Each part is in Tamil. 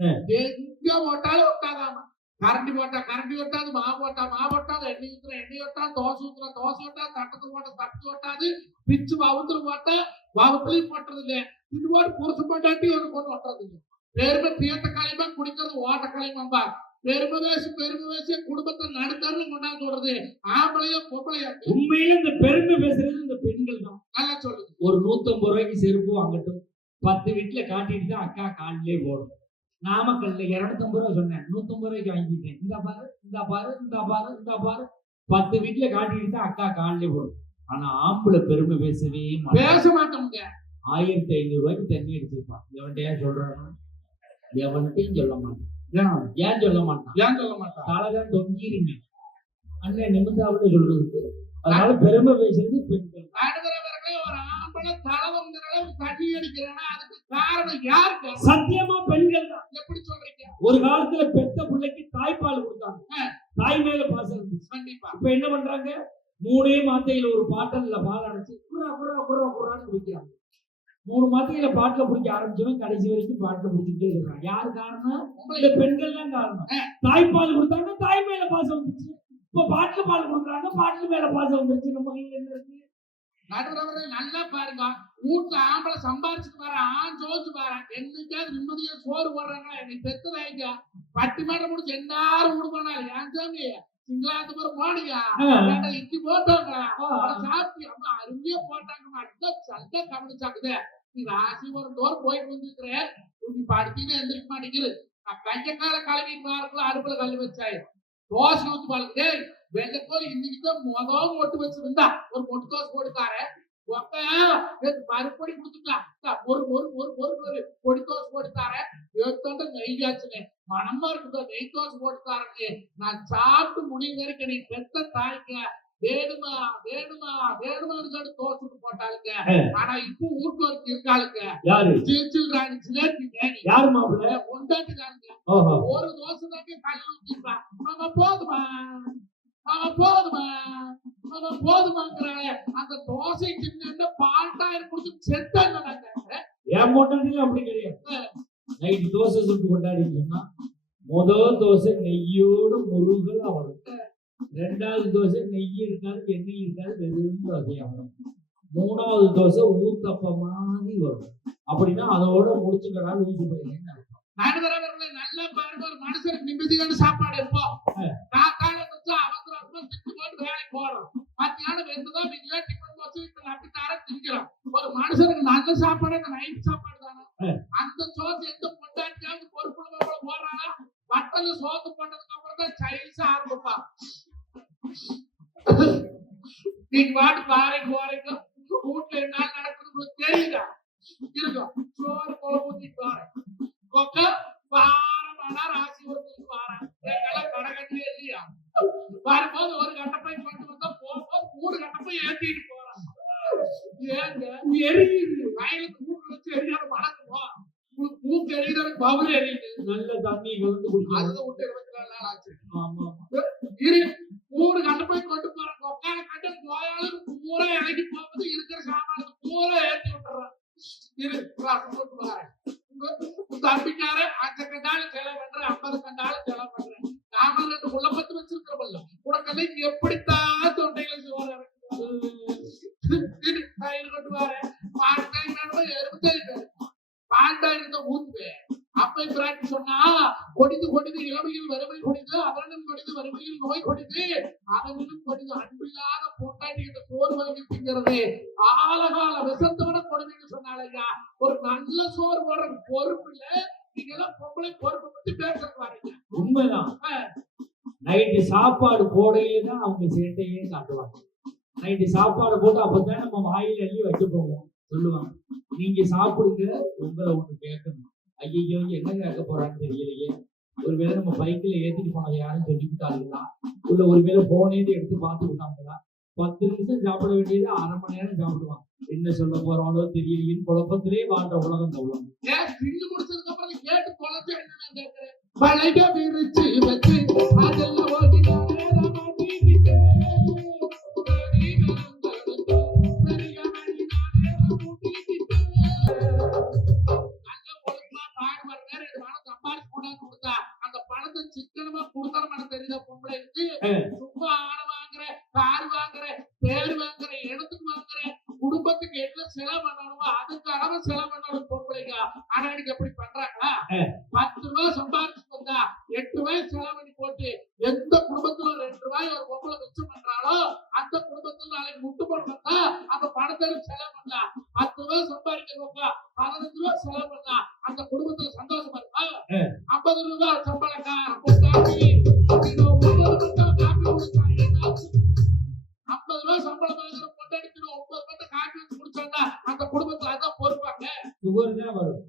ஆ. எங்க போட்டாலும் ஒட்டாதாமா? கரண்டி போட்டா கரண்டி ஒட்டாது மாவு போட்டா மாவு ஒட்டாது எண்ணெய் ஊத்துற எண்ணெய் ஒட்டாது தோசை ஊத்துற தோசை ஒட்டாது தட்டத்து போட்ட தட்டு ஒட்டாது பிச்சு வவுத்துல போட்டா வவுத்துலயும் போட்டுறது இல்ல இது போட்டு புருஷ போட்டாட்டி ஒண்ணு கொண்டு ஒட்டுறது இல்ல பெருமை தீர்த்த காலியமா குடிக்கிறது ஓட்ட காலியமாம்பா பெருமை பேசி பெருமை பேசி குடும்பத்தை நடுத்தருன்னு கொண்டாந்து விடுறது ஆம்பளையோ பொம்பளையோ. உண்மையில இந்த பெருமை பேசுறது இந்த பெண்கள் தான் நல்லா சொல்லுது ஒரு நூத்தம்பது ரூபாய்க்கு செருப்பு வாங்கட்டும். பத்து வீட்டுல காட்டிட்டு தான் அக்கா காலிலே போடும் நாமக்கல்ல இருநூத்தம்பது ரூபா சொன்னேன். நூத்தம்பது ரூபாய்க்கு வாங்கிட்டேன். இந்த பாரு இந்த பாரு இந்த பாரு இந்த பாரு. பத்து வீட்டுல காட்டிட்டு தான் அக்கா காலிலே போடும் ஆனா ஆம்பளை பெருமை பேசவே பேச மாட்டோம்ங்க. ஆயிரத்தி ஐநூறு ரூபாய்க்கு தண்ணி அடிச்சிருப்பான். எவன்கிட்டயா சொல்றானோ? எவன்கிட்டயும் சொல்ல மாட்டான். ஏன்? சொல்ல மாட்டான்? ஏன் சொல்ல மாட்டான்? தலைதான் தொங்கிருங்க அண்ணன் நிமிந்தாவில் சொல்றதுக்கு. அதனால பெருமை பேசுறது பெண்கள். ஒரு ஆம்பளை அளவு தண்ணி அடிக்கிறானா அதுக்கு காரணம் யாருக்கு? சத்தியமா பெண்கள் தான். எப்படி சொல்றீங்க? ஒரு காலத்துல பெத்த பிள்ளைக்கு தாய்ப்பால் கொடுத்தாங்க. தாய் மேல பாசம் இருந்துச்சு. கண்டிப்பா. இப்ப என்ன பண்றாங்க? மூணே மாத்தையில ஒரு பாட்டல்ல பால் அடைச்சு குரா குரா குரா குரான்னு குடிக்கிறாங்க. மூணு மாத்தையில பாட்டுல பிடிக்க ஆரம்பிச்சவன் கடைசி வரைக்கும் பாட்டுல பிடிச்சிட்டே இருக்கான் யாரு காரணம்? இந்த பெண்கள் தான் காரணம். தாய்ப்பால் கொடுத்தாங்க தாய் மேல பாசம் வந்துச்சு. இப்ப பாட்டுல பால் கொடுக்குறாங்க பாட்டுல மேல பாசம் வந்துருச்சு. நம்ம கையில என்ன இருக்கு? நடுவரவர்களே நல்லா பாருங்க. வீட்டுல ஆம்பளை சம்பாரிச்சுட்டு வர ஆண் ஜோதிச்சு வர என்னைக்காவது நிம்மதியா சோறு போடுறாங்களா? என்னை பெத்ததாங்க பட்டி மாட்டம் முடிச்சு எல்லாரும் விடுவானாலும் ஏன் சாமி? சிங்களாத்து பேர் போடுங்க. இட்லி போட்டாங்க. சாப்பிட்டு அம்மா அருமையா போட்டாங்க மட்டும் சண்டை கவனிச்சாக்குது. நீ ராசி ஒரு தோறும் போயிட்டு வந்துருக்கிற. நீ படுத்தின்னு எந்திரிக்க மாட்டேங்குது. நான் கைய கால கழுவிட்டு வரக்குள்ள அடுப்புல கல் வச்சாய். தோசை ஊத்தி பாருங்க. வெள்ளக்கோல் இன்னைக்கு தான் மொதல் மொட்டு வச்சிருந்தா. ஒரு மொட்டு தோசை போட்டுக்காரு பருப்பொடி கொடுத்துட்டான் ஒரு ஒரு ஒரு ஒரு ஒரு பொடி தோசை போட்டுக்காரு எடுத்தோண்ட நெய் ஆச்சுனே மனமா இருக்குதோ நெய் தோசை போட்டுக்காரங்க நான் சாப்பிட்டு முடியும் வரைக்கும் நீ பெத்த தாய்க்க வேணுமா வேணுமா வேணுமான்னு சொல்லி தோசை சுட்டு போட்டாளுங்க ஆனா இப்போ வீட்டு வரைக்கும் இருக்காளுங்க. சில் ராணி சிலேபி மேனி யாரு மாப்பிள்ள? கொண்டாட்டுக்காருங்க ஓஹோ. ஒரு தோசை தாங்க கல் ஊத்திப்பா. போதுமா? போதுமா? போதுமாங்கிறாளே அந்த தோசை சின்ன பால்டாயிரம் கொடுத்து செத்தாங்க நாங்க என் அப்படி கிடையாது. நைட்டு தோசை சுட்டு கொண்டாடின்னு சொன்னா முதல் தோசை நெய்யோட முருகலா வரும் ரெண்டாவது தோசை நெய் இருக்காது எண்ணெய் இருக்காது வெறும் தோசையா வரும் மூணாவது தோசை ஊத்தப்ப மாதிரி வரும். அப்படின்னா அதோட முடிச்சுக்கடா பையன். நடுவரவர்களை நல்லா பாருங்க ஒரு மனுஷனுக்கு நிம்மதியான சாப்பாடு இருப்போம் போட்டு வேலைக்கு போறோம் மத்தியானம் வெந்துதான் நீங்க டிஃபன் வச்சு இப்ப திங்கிறோம் ஒரு மனுஷனுக்கு நல்ல சாப்பாடு நைட் சாப்பாடு தானே அந்த சோத்து எந்த பொண்டாட்டியாவது பொறுப்புள்ள வட்டல சோத்து போட்டதுக்கு அப்புறம் தான் சைல்ஸ் ஆரம்பிப்பா நீங்க பாட்டு பாறைக்கு போறீங்க வீட்டுல என்ன நடக்குது தெரியுதா இருக்கும் சோறு குழம்பு ஊத்தி பாரு வரும்போது ஒரு கட்டப்பை கொண்டு வந்தா போகும்போது மூணு கட்டப்பை ஏத்திட்டு போறான். ஏங்க எரியுது. வயலுக்கு மூக்கு வச்சு எரியாத வளர்க்குமா? உங்களுக்கு மூக்கு எரியுறதுக்கு பவுல் எரியுது. நல்ல தண்ணி குடிக்கணும். அதுதான் விட்டு இருபத்தி நாலு நாள் ஆச்சு ஆமா. இரு. மூணு கட்டப்பை கொண்டு போறான் கொக்கால கட்ட நோயாளருக்கு பூரா இறங்கி போகுது இருக்கிற சாமானுக்கு பூரா ஏத்தி விட்டுறான். இரு ராசம் போட்டு வரேன் உங்க தம்பிக்கார அஞ்சு கண்டாலும் செலவு பண்றேன் ஐம்பது கண்டாலும் செலவு பண்றேன். நாம ரெண்டு உள்ள பத்து வச்சிருக்கிறோம்ல உனக்கெல்லாம் எப்படித்தான் தொண்டையில சோறு இறக்குது தயிர் கொண்டு வரேன் பால் தயிர் வேணுமா ஊத்துவேன் அப்ப பிராட்டி சொன்னா கொடிது கொடிது இளமையில் வறுமை கொடிது அதனும் கொடிது வறுமையில் நோய் கொடிது அதனும் கொடிது அன்பில்லாத பொண்டாட்டி இந்த சோறு வாங்கி திங்கிறது ஆலகால விஷத்தோட கொடுமைன்னு சொன்னாலையா ஒரு நல்ல சோறு போடுற பொறுப்பு இல்ல. எல்லாம் உண்மைதான். நைட்டு சாப்பாடு போடையிலே தான் அவங்க சேட்டையே காட்டுவாங்க. நைட்டு சாப்பாடு போட்டு அப்பதான் நம்ம வாயில அள்ளி வைக்க போவோம். சொல்லுவாங்க. நீங்க சாப்பிடுங்க உங்களை ஒண்ணு கேட்கணும். ஐயோ என்ன கேட்க போறான்னு தெரியலையே. ஒருவேளை நம்ம பைக்ல ஏத்திட்டு போனதை யாரும் சொல்லிவிட்டாங்களா இல்ல ஒருவேளை போனேன்னு எடுத்து பார்த்து விட்டாங்களா? பத்து நிமிஷம் சாப்பிட வேண்டியது அரை மணி நேரம் சாப்பிடுவாங்க. என்ன சொல்ல போறாங்களோ தெரியலையேன்னு குழப்பத்திலே வாழ்ற உலகம் இந்த உலகம் ஏன் முடிச்சதுக்கு அப்புறம் கேட்டு குழந்தை என்ன நான் கேட்கிறேன். பத்து ரூபாய் சம்பாதிச்சு வந்தா எட்டு ரூபாய் செலவு பண்ணி போட்டு எந்த குடும்பத்துல ரெண்டு ரூபாய் ஒரு பொம்பளை மிச்சம் பண்றாளோ அந்த குடும்பத்துல நாளைக்கு முட்டு போட வந்தா அந்த பணத்தை செலவு பண்ணா. பத்து ரூபாய் சம்பாதிக்கிறவங்க பதினஞ்சு ரூபாய் செலவு பண்ணா. அந்த குடும்பத்துல சந்தோஷமா இருக்கா. ஐம்பது ரூபாய் சம்பளக்கார பொண்டாட்டி அப்படின்னு மட்டும் காப்பி கொடுத்தாங்க ஐம்பது ரூபாய் சம்பளம் வாங்குற பொண்டாட்டிக்கு ஒன்பது மட்டும் காப்பி வச்சு குடிச்சாங்க அந்த குடும்பத்துல அதான் பொறுப்பாங்க. சுகர் தான் வரும்.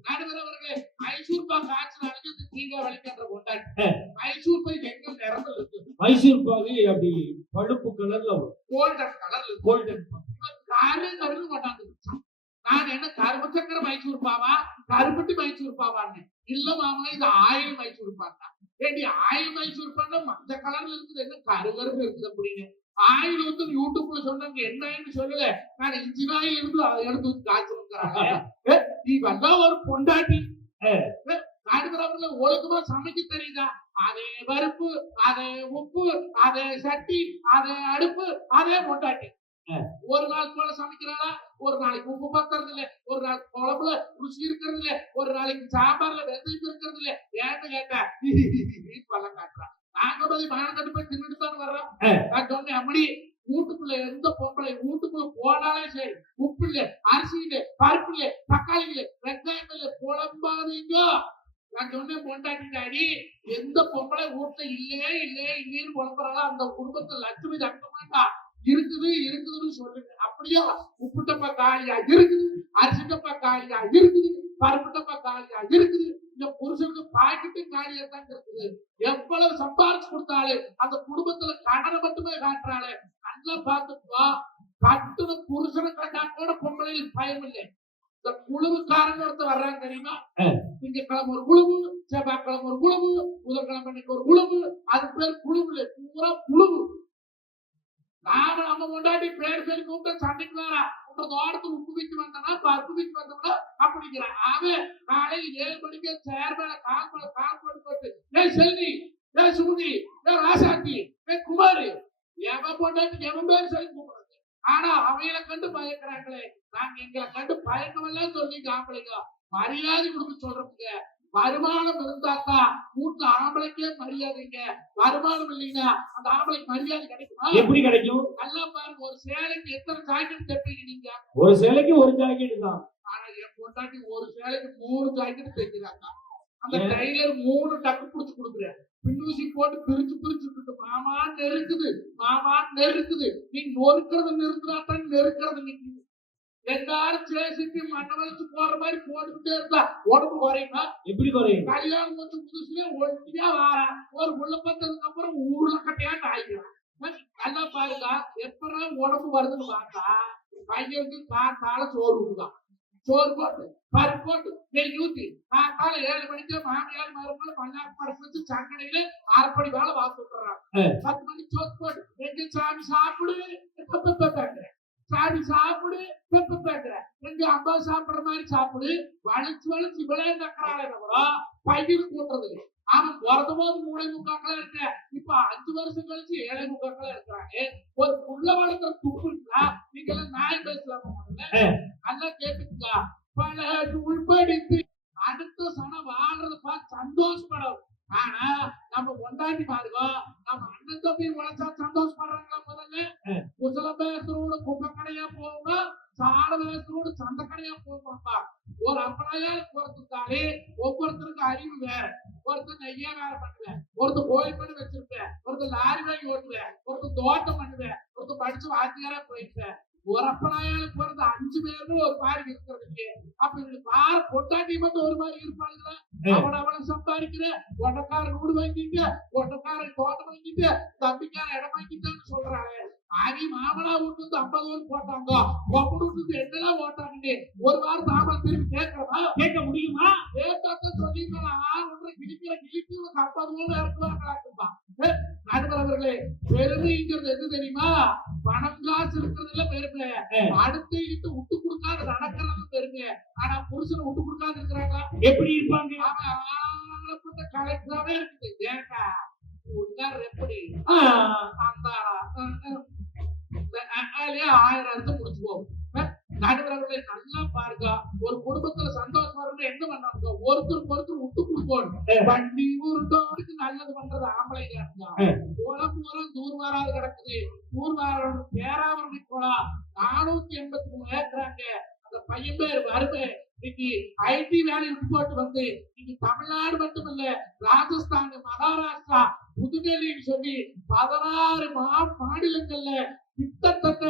மைசூர் பாய் எங்க இருக்கு? மைசூர் பாகு அப்படி பழுப்பு கலர்ல கோல்டன் கலர் இருக்கு. கோல்டன் காரு கருது வச்சான். நான் என்ன கருப்பு சக்கர மைசூர் பாவா? கருப்பட்டி மைசூர் பாவான்னு. இல்ல மாமா இது ஆயில் மைசூர் பாட்டா ஏடி ஆயில் மைசூர் பாண்டா மஞ்ச கலர்ல இருக்குது. என்ன கரு கருப்பு இருக்குது அப்படின்னு. ஆயில் வந்து யூடியூப்ல சொன்னாங்க என்னன்னு சொல்லல. நான் இன்ஜின் ஆயில் இருந்து அதை எடுத்து வந்து காய்ச்சலுங்கிறாங்க நீ வந்தா ஒரு பொண்டாட்டி. காடுகிறவங்கள ஒழுக்கமா சமைக்க தெரியுதா? அதே பருப்பு அதே உப்பு அதே சட்டி அதே அடுப்பு அதே பொண்டாட்டி ஆ. ஒரு நாள் போல சமைக்கிறாளா? ஒரு நாளைக்கு உப்பு பத்துறது இல்ல. ஒரு நாள் குழம்புல ருசி இருக்கிறது இல்ல. ஒரு நாளைக்கு சாம்பார்ல வெந்தயம் இருக்கிறது இல்ல. ஏன்னு கேட்டா பழம் காட்டுறா. நாங்க போய் மானம் கட்டு போய் தின்னுட்டு தான் வர்றோம். நான் சொன்னேன் அம்மடி வீட்டுக்குள்ள எந்த பொம்பளை வீட்டுக்குள்ள போனாலே சரி. உப்பு இல்ல அரிசி இல்ல பருப்பு இல்ல தக்காளி இல்ல வெங்காயம் இல்ல குழம்பாதீங்க நான் சொன்னேன் பொண்டாட்டி டாடி எந்த பொம்பளை வீட்டுல இல்லையே இல்லையே இல்லைன்னு குழம்புறாளோ அந்த குடும்பத்துல லட்சுமி தட்டமாட்டா இருக்குது இருக்குதுன்னு சொல்லுங்க. அப்படியே? உப்புட்டப்பா காலியா? இருக்குது. அரிசிட்டப்பா காலியா? இருக்குது. பருப்புட்டப்பா காலியா? இருக்குது. இந்த புருஷனுக்கு பாக்கெட்டு காலியா தான் இருக்குது. எவ்வளவு சம்பாரிச்சு கொடுத்தாலே அந்த குடும்பத்துல கடனை மட்டுமே காட்டுறாளே. நல்லா பார்த்துப்பா கட்டுன புருஷனை கண்டா கூட பொம்பளையில் பயம் இல்லை இந்த குழுவுக்காரங்க ஒருத்தர் வர்றாங்க தெரியுமா. திங்கக்கிழமை ஒரு குழுவு செவ்வாய்க்கிழமை ஒரு குழுவு புதன்கிழமை அன்னைக்கு ஒரு குழுவு அது பேர் குழுவுல பூரா குழுவு. நாம நம்ம முன்னாடி பேர் சொல்லி கூப்பிட்டு சண்டைக்கு வேறா உங்க தோட்டத்துக்கு உப்பு விட்டு வந்தனா பருப்பு விட்டு வந்தோம்னா அப்படிங்கிறான். அவன் காலையில் ஏழு மணிக்கு சேர் மேல கால் மேல கால் போட்டு போட்டு ஏய் செல்வி ஏய் சுமதி ஏய் ராசாத்தி ஏய் குமாரி. எவன் பொண்டாட்டி எவன் பேர் சொல்லி கூப்பிடுறது ஆனா அவைகளை கண்டு பயக்கிறாங்களே. நாங்க எங்களை கண்டு பயக்கவில்லை சொல்லி ஆம்பளைங்க. மரியாதை கொடுக்க சொல்றதுங்க. வருமானம் இருந்தாக்கா வீட்டுல ஆம்பளைக்கே மரியாதைங்க. வருமானம் இல்லைன்னா அந்த ஆம்பளைக்கு மரியாதை கிடைக்குமா? எப்படி கிடைக்கும்? நல்லா பாருங்க. ஒரு சேலைக்கு எத்தனை ஜாக்கெட் தைப்பீங்க நீங்க? ஒரு சிலைக்கு ஒரு ஜாக்கெட் தான். ஆனா என் பொண்டாட்டி ஒரு சேலைக்கு மூணு ஜாக்கெட் தைக்கிறாங்க. அந்த? டைலர் மூணு டக்கு புடிச்சு கொடுக்குறேன். பின்னூசி போட்டு பிரிச்சு பிரிச்சு விட்டுட்டு மாமா நெருக்குது மாமா நெருக்குது. நீ நொறுக்கிறது நிறுத்தினா தான் நெருக்கிறது நிக்குது எல்லாரும் சேசிட்டு மண்ணை வச்சு போற மாதிரி போட்டுக்கிட்டே இருந்தா உடம்பு குறையுமா? எப்படி குறையும்? கல்யாணம் வந்து புதுசுல ஒட்டியா வாரா. ஒரு உள்ள பார்த்ததுக்கு அப்புறம் ஊர்ல கட்டையா ஆயிக்கிறான் நல்லா பாருங்க எப்பறம் உடம்பு வருதுன்னு பார்த்தா பையனுக்கு காத்தால சோறு ஊட்டுதான் சோறு போட்டு பருப்பு போட்டு நெய் ஊத்தி காத்தால ஏழு மணிக்கு மாமியார் மறுபடியும் மல்லாக்கு படுத்து வச்சு சங்கடையில அரைப்படி வேலை வாத்து விட்டுறாங்க. பத்து மணிக்கு சோறு போட்டு எங்க சாமி சாப்பிடு சாமி சாப்பிடு பெப்ப எங்க அம்மா சாப்பிடுற மாதிரி சாப்பிடு வளைச்சு வளைச்சு நக்கறாளே தவிர பையனுக்கு கூட்டுறது இல்லை. அவன் பிறந்த போது மூளை முக்காக்களா இருக்க? இப்ப அஞ்சு வருஷம் கழிச்சு ஏழை முக்காக்களா இருக்கிறாங்க. ஒரு புள்ள வளர்க்குற துப்பு இருந்தா நீங்க எல்லாம் நாய் பேசலாமா நல்லா கேட்டுக்குங்க பல நூல் படித்து அடுத்த சனம் வாழ்றத பார்த்து சந்தோஷப்படும் ஆனா நம்ம கொண்டாடி பாருங்க நம்ம அண்ணன் தம்பி உழைச்சா சந்தோஷப்படுறாங்களா முதல்ல? குசல பேசுறோட குப்பை கடையா போகுங்க சாட பேசுறோட சந்த கடையா போகும்பா ஒரு அப்பனையால் பிறந்துட்டாலே ஒவ்வொருத்தருக்கு அறிவு வேற. நெய்யா வேற பண்ணுவேன் ஒருத்தர் கோயில் பண்ணி வச்சிருப்பேன் ஒருத்தர் லாரி வாங்கி ஓட்டுவேன் ஒருத்தர் தோட்டம் பண்ணுவேன் ஒருத்தர் படிச்சு வாத்தியாரா போயிருப்பேன் ஒரு அப்பனாயால பிறந்த அஞ்சு பேருமே ஒரு மாதிரி இருக்கிறதுக்கு. அப்ப இவங்களுக்கு பார பொட்டாட்டி மட்டும் ஒரு மாதிரி இருப்பாங்களா அவன் அவனை சம்பாதிக்கிற ஒட்டக்காரன் வீடு வாங்கிட்டு ஒட்டக்காரன் தோட்டம் வாங்கிட்டு தம்பிக்காரன் இடம் வாங்கிட்டான்னு சொல்றாங்க. மாமனா வீட்டு வந்து ஐம்பது ரூபாய் போட்டாங்க. ஒப்படு வீட்டு என்னெல்லாம் போட்டாங்க ஒரு வாரம் மாமலை திரும்பி கேட்கறமா கேட்க முடியுமா? கேட்டாக்க சொல்லிக்கலாம் ஒன்றை கிழிக்கிற கிழிக்கு உனக்கு ஐம்பது ரூபாய் இறக்குவாங்களாக்குப்பா நடுவரவர்களே பெருமைங்கிறது எது தெரியுமா? பணம் காசு இருக்கிறதுல பெருமை. அடுத்து விட்டு கொடுக்காத நடக்கிறது பெருமை. ஆனா புருஷனை விட்டு கொடுக்காத இருக்கிறாங்களா? எப்படி இருப்பாங்க? அவன் கலெக்டராவே இருக்குது. ஏண்டா? அந்த அஹ், அஹ், இந்த அர்த்தம் முடிச்சுக்குவோம் நடுவர்களே நல்லா பாருங்க. ஒரு குடும்பத்துல சந்தோஷமா இருந்தா என்ன பண்ணாங்க? ஒருத்தருக்கு ஒருத்தர் விட்டு கொடுக்கணும் வண்டி உருண்டோருக்கு நல்லது பண்றது ஆம்பளைங்க குளம் பூரா தூர்வாராது கிடக்குது. தூர்வாரோட பேராவரணி குளம் நானூத்தி எண்பத்தி மூணு ஏக்கராங்க. அந்த பையன் பேர் வறுமை. இன்னைக்கு ஐடி வேலை போட்டு வந்து இன்னைக்கு தமிழ்நாடு மட்டுமல்ல ராஜஸ்தான் மகாராஷ்டிரா புதுடெல்லின்னு சொல்லி பதினாறு மா மாநிலங்கள்ல கிட்டத்தட்ட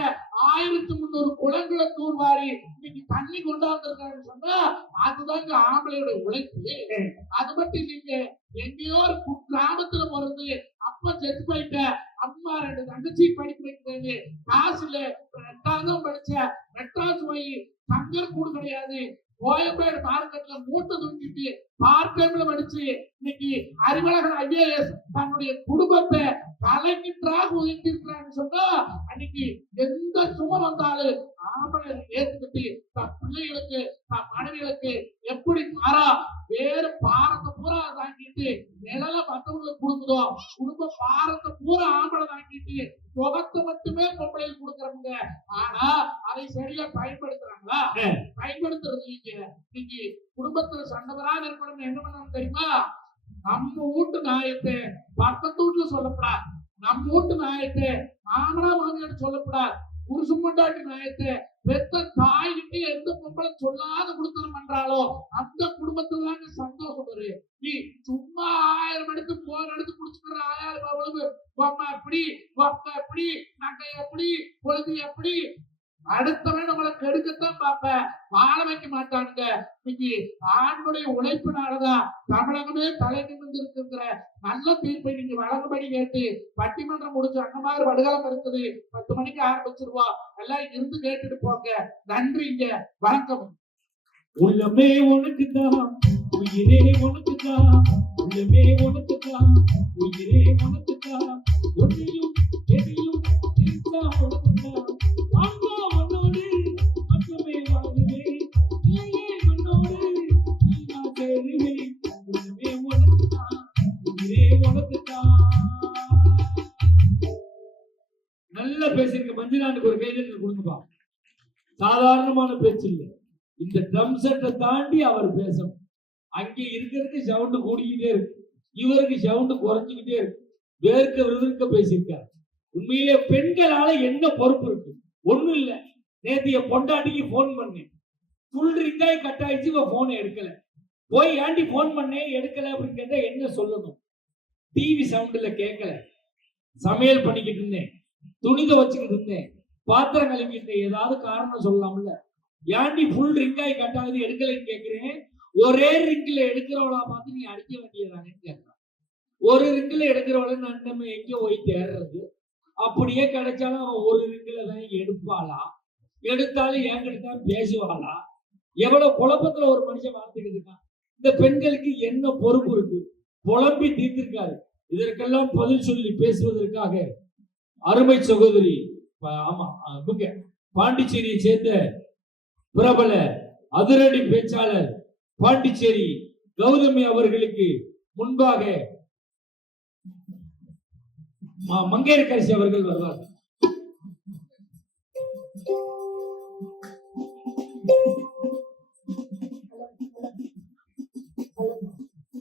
ஆயிரத்தி முந்நூறு குளங்களை தூர்வாரி இன்னைக்கு தண்ணி கொண்டாந்துருக்காங்கன்னு சொன்னா அதுதாங்க ஆம்பளையோட உழைப்பு. அது மட்டும் இல்லைங்க எங்கேயோ ஒரு கிராமத்துல பிறந்து அப்பா செத்து போயிட்ட அம்மா ரெண்டு தங்கச்சி படிக்க வைக்கிறேன்னு காசுல ரெண்டாவது படிச்ச மெட்ராஸ் போய் தங்கர் கூடு கிடையாது. கோயம்பேடு மார்க்கெட்ல மூட்டை தூக்கிட்டு பார்ட் டைம்ல படிச்சு இன்னைக்கு அறிவழகன் ஐஏஎஸ் தன்னுடைய குடும்பத்தை தலைக்கின்றாக உயர்த்தி இருக்கிறான்னு சொன்னா அன்னைக்கு எந்த சுமை வந்தாலும் ஆம்பளை ஏத்துக்கிட்டு தன் பிள்ளைகளுக்கு தன் மனைவிகளுக்கு எப்படி மாறா? வேறு பாரத்தை பூரா தாங்கிட்டு நிழல மற்றவங்களுக்கு கொடுக்குதோ? குடும்ப பாரத்தை பூரா ஆம்பளை தாங்கிட்டு சுகத்தை மட்டுமே பொம்பளைக்கு கொடுக்குறவங்க. ஆனா அதை சரியா பயன்படுத்துறாங்களா? பயன்படுத்துறது இல்லைங்க இன்னைக்கு குடும்பத்துல சண்டை வராத இருக்கணும்னு என்ன பண்ணணும் தெரியுமா? நம்ம வீட்டு நாயத்தை பக்கத்து வீட்டுல சொல்லப்படாது. நம்ம வீட்டு நாயத்தை மாமனா மாமியார் சொல்லப்படாது. புருஷன் பொண்டாட்டி நாயத்தை பெத்த தாய்கிட்ட எந்த பொம்பளை சொல்லாத கொடுத்தனம் பண்றாளோ அந்த குடும்பத்துல தாங்க சந்தோஷம் வரும் நீ சும்மா ஆயிரம் எடுத்து போர் எடுத்து குடிச்சுக்கிற ஆயிரம் அவ்வளவு. அம்மா எப்படி? அப்பா எப்படி? நாங்க எப்படி? பொழுது எப்படி? அடுத்தவன் உங்களை கெடுக்கத்தான் பார்ப்பேன். வாழ வைக்க மாட்டானுங்க. இன்னைக்கு ஆண்களுடைய உழைப்பினாலதான் தமிழகமே தலை நிமிர்ந்து இருக்கிற நல்ல தீர்ப்பை நீங்க வழங்கும்படி கேட்டு பட்டிமன்றம் முடிச்சு அந்த மாதிரி வடுகாலம் இருக்குது. பத்து மணிக்கு ஆரம்பிச்சிருவோம் எல்லாம் இருந்து கேட்டுட்டு போங்க. நன்றிங்க. வணக்கம். உள்ளமே உனக்கு தான் உயிரே உனக்கு தான் உள்ளமே உனக்கு தான் உயிரே உனக்கு பேச்சு இல்லை இந்த ட்ரம் செட்டை தாண்டி அவர் பேசணும். அங்கே இருக்கிறதுக்கு சவுண்டு கூடிக்கிட்டே இருக்கு. இவருக்கு சவுண்டு குறைஞ்சிக்கிட்டே இருக்கு. வேர்க்க விறுவிறுக்க பேசியிருக்காரு. உண்மையிலே பெண்களால என்ன பொறுப்பு இருக்கு? ஒண்ணும் இல்ல. நேத்து என் பொண்டாட்டிக்கு ஃபோன் பண்ணேன். ஃபுல் ரிங்காய் கட் ஆயிடுச்சு இவ போனை எடுக்கல. போய் ஏண்டி ஃபோன் பண்ணேன் எடுக்கல அப்படின்னு கேட்டா என்ன சொல்லணும்? டிவி சவுண்டில் கேட்கல. சமையல் பண்ணிக்கிட்டு இருந்தேன். துணித வச்சுக்கிட்டு இருந்தேன். பாத்திரம் கழுவிட்டு இருந்தேன். ஏதாவது காரணம் சொல்லலாம்ல ஏன்டி ஃபுல் ரிங்காய் கட்டாவது எடுக்கலைன்னு கேட்குறேன் ஒரே ரிங்கில் எடுக்கிறவளா பார்த்து நீ அடிக்க வேண்டியதானேன்னு கேட்கறான் ஒரு ரிங்கில் எடுக்கிறவள நான் நம்ம எங்கே போய் தேடுறது. அப்படியே கிடைச்சாலும் அவன் ஒரு ரிங்கில் தான் எடுப்பாளா? எடுத்தாலும் என்கிட்ட தான் பேசுவாளா? எவ்வளவு குழப்பத்துல ஒரு மனுஷன் வாழ்ந்துக்கிட்டு இருக்கான். இந்த பெண்களுக்கு என்ன பொறுப்பு இருக்கு? புலம்பி தீர்த்திருக்காரு. இதற்கெல்லாம் பதில் சொல்லி பேசுவதற்காக அருமை சகோதரி ஆமா பாண்டிச்சேரியை சேர்ந்த பிரபல அதிரடி பேச்சாளர் பாண்டிச்சேரி கௌதமி அவர்களுக்கு முன்பாக மங்கையரசி அவர்கள் வருவார்.